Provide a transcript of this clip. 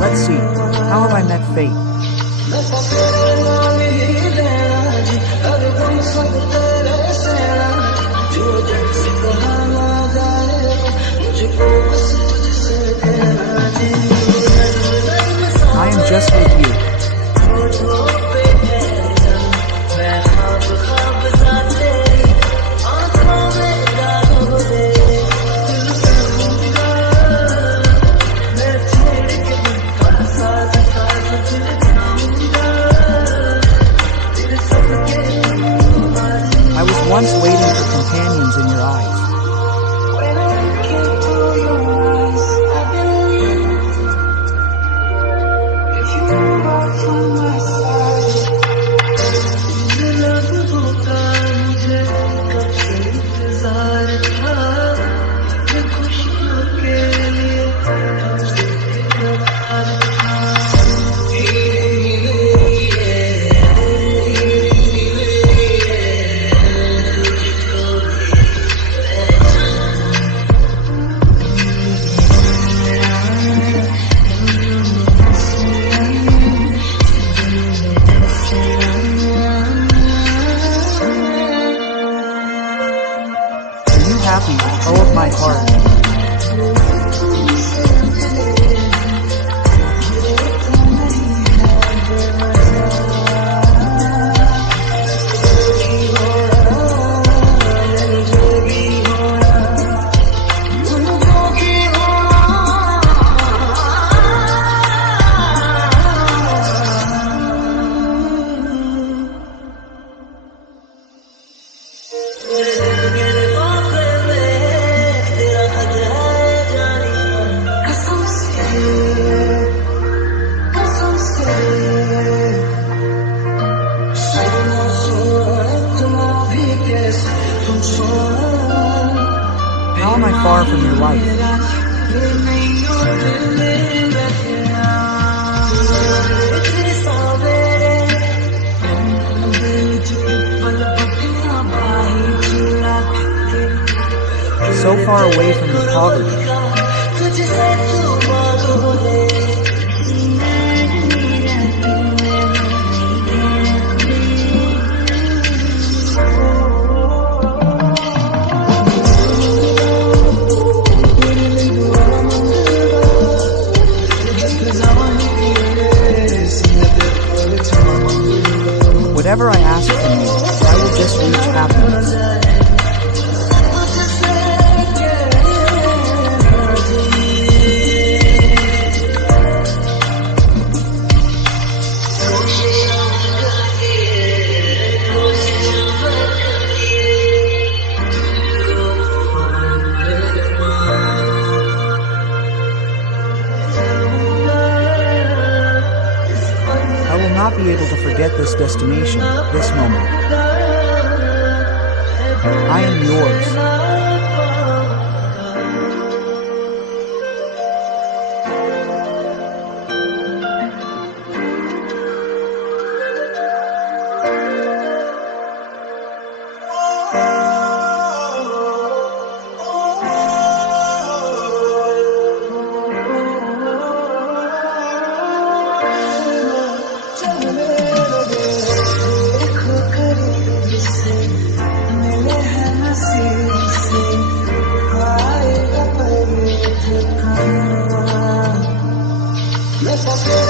Let's see. How have I met fate? I am just with you. I was once waiting for companions in your eyes. Happy, oh of my heart. How am I far from your life? So far away from your poverty. Whatever I ask from you, I will just reach happiness. I will not be able to forget this destination, this moment. I am yours. Let's go.